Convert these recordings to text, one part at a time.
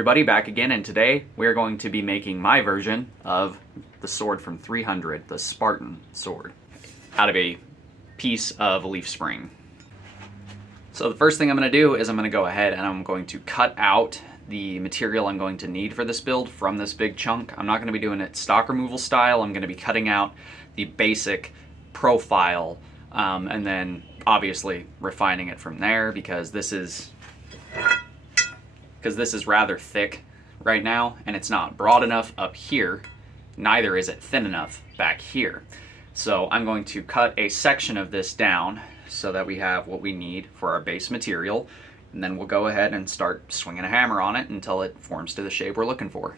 everybody, back again, and today we're going to be making my version of the sword from 300, the Spartan sword, out of a piece of leaf spring. So the first thing I'm going to do is I'm going to go ahead and I'm going to cut out the material I'm going to need for this build from this big chunk. I'm not going to be doing it stock removal style. I'm going to be cutting out the basic profile and then obviously refining it from there because this is rather thick right now and it's not broad enough up here, neither is it thin enough back here. So I'm going to cut a section of this down so that we have what we need for our base material, and then we'll go ahead and start swinging a hammer on it until it forms to the shape we're looking for.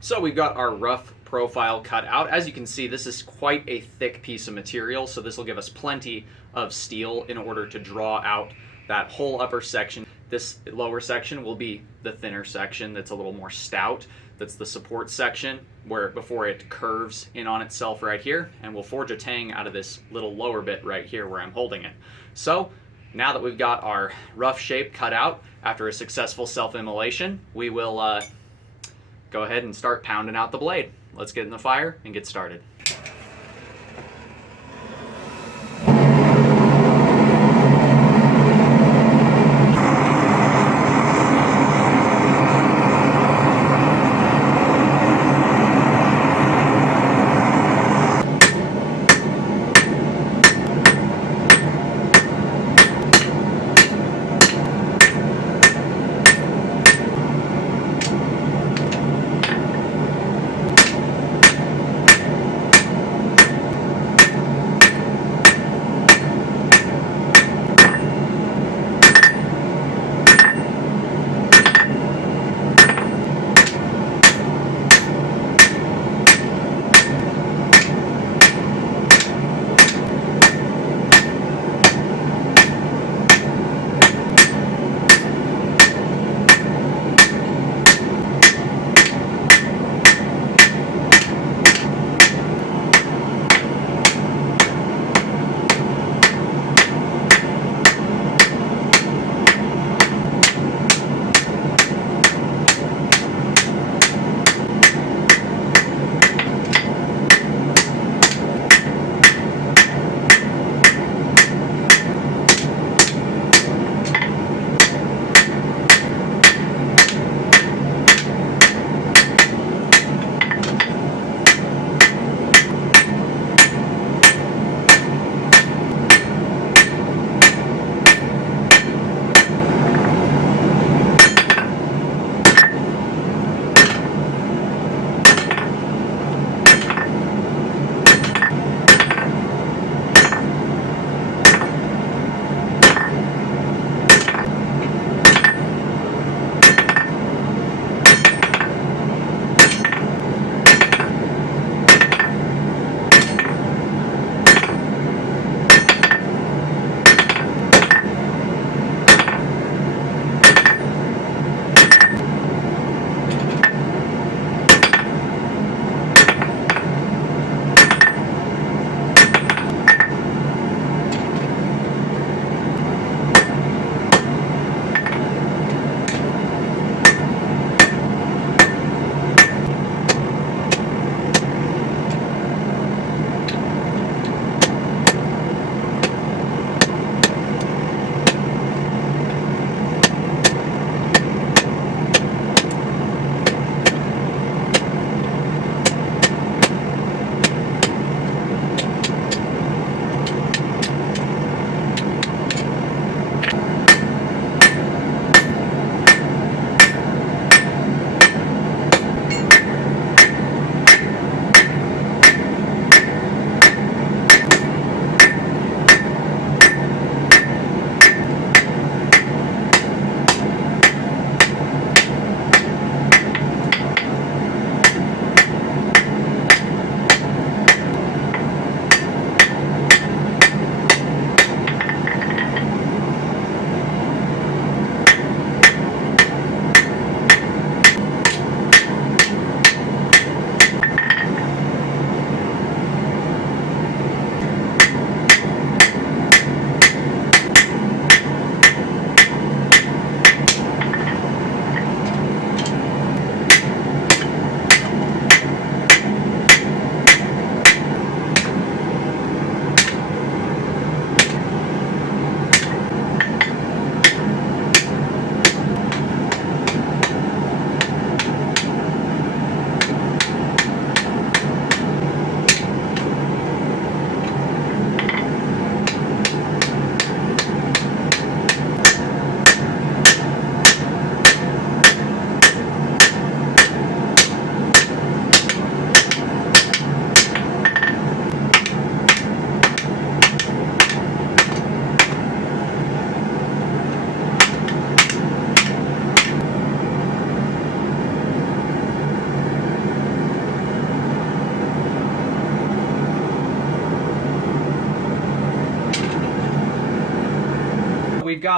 So we've got our rough profile cut out. As you can see, this is quite a thick piece of material, so this will give us plenty of steel in order to draw out that whole upper section. This lower section will be the thinner section that's a little more stout. That's the support section where before it curves in on itself right here, and we'll forge a tang out of this little lower bit right here where I'm holding it. So now that we've got our rough shape cut out after a successful self-immolation, we will go ahead and start pounding out the blade. Let's get in the fire and get started.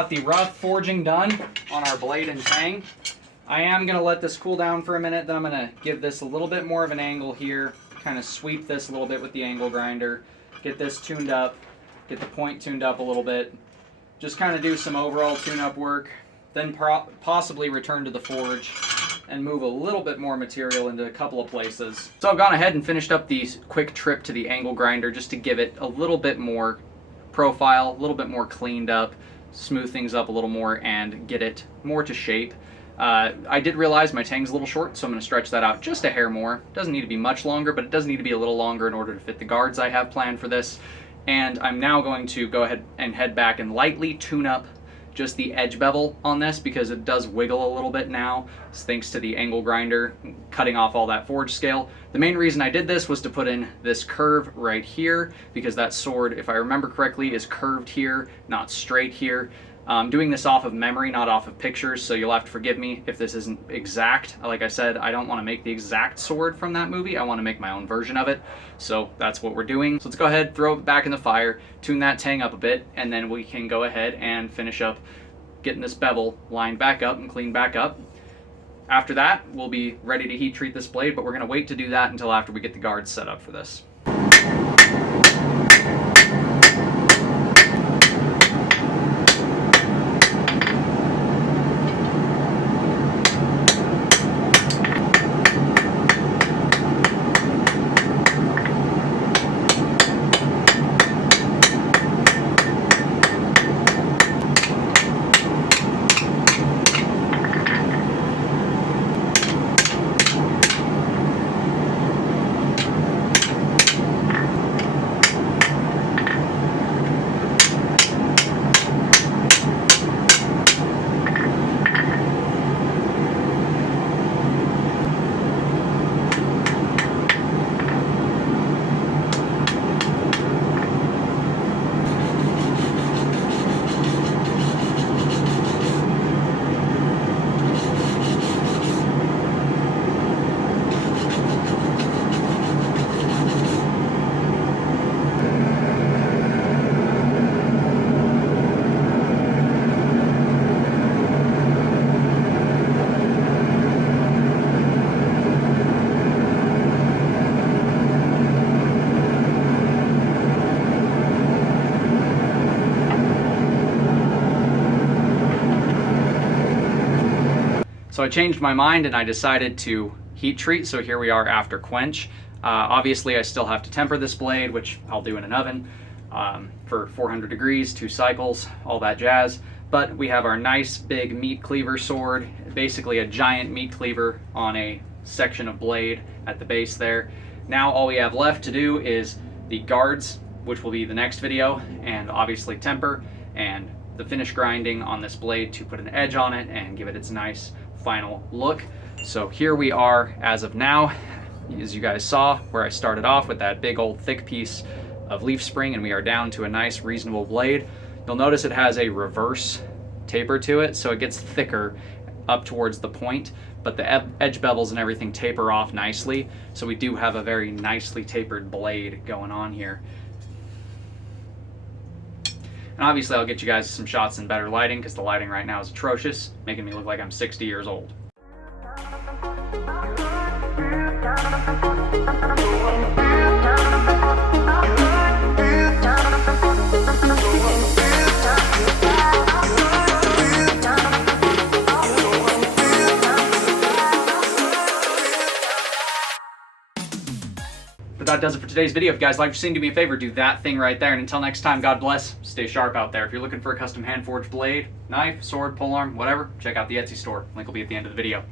got the rough forging done on our blade and tang. I am going to let this cool down for a minute, then I'm going to give this a little bit more of an angle here, kind of sweep this a little bit with the angle grinder, get this tuned up, get the point tuned up a little bit, just kind of do some overall tune-up work, then possibly return to the forge and move a little bit more material into a couple of places. So I've gone ahead and finished up the quick trip to the angle grinder just to give it a little bit more profile, a little bit more cleaned up, smooth things up a little more, and get it more to shape. I did realize my tang's a little short, so I'm going to stretch that out just a hair more. Doesn't need to be much longer, but it does need to be a little longer in order to fit the guards I have planned for this. And I'm now going to go ahead and head back and lightly tune up just the edge bevel on this, because it does wiggle a little bit now, thanks to the angle grinder cutting off all that forge scale. The main reason I did this was to put in this curve right here, because that sword, if I remember correctly, is curved here, not straight here. Doing this off of memory, not off of pictures, so you'll have to forgive me if this isn't exact. Like I said, I don't want to make the exact sword from that movie. I want to make my own version of it, so that's what we're doing. So let's go ahead, throw it back in the fire, tune that tang up a bit, and then we can go ahead and finish up getting this bevel lined back up and cleaned back up. After that, we'll be ready to heat treat this blade, but we're going to wait to do that until after we get the guards set up for this. So I changed my mind and I decided to heat treat, so here we are after quench. Obviously I still have to temper this blade, which I'll do in an oven for 400 degrees, 2 cycles, all that jazz. But we have our nice big meat cleaver sword, basically a giant meat cleaver on a section of blade at the base there. Now all we have left to do is the guards, which will be the next video, and obviously temper, and the finish grinding on this blade to put an edge on it and give it its nice final look. So here we are as of now, as you guys saw, where I started off with that big old thick piece of leaf spring, and we are down to a nice reasonable blade. You'll notice it has a reverse taper to it, so it gets thicker up towards the point, but the edge bevels and everything taper off nicely, so we do have a very nicely tapered blade going on here. And obviously I'll get you guys some shots in better lighting, because the lighting right now is atrocious, making me look like I'm 60 years old. But that does it for today's video. If you guys liked what you've seen, do me a favor, do that thing right there. And until next time, God bless. Stay sharp out there. If you're looking for a custom hand-forged blade, knife, sword, polearm, whatever, check out the Etsy store. Link will be at the end of the video.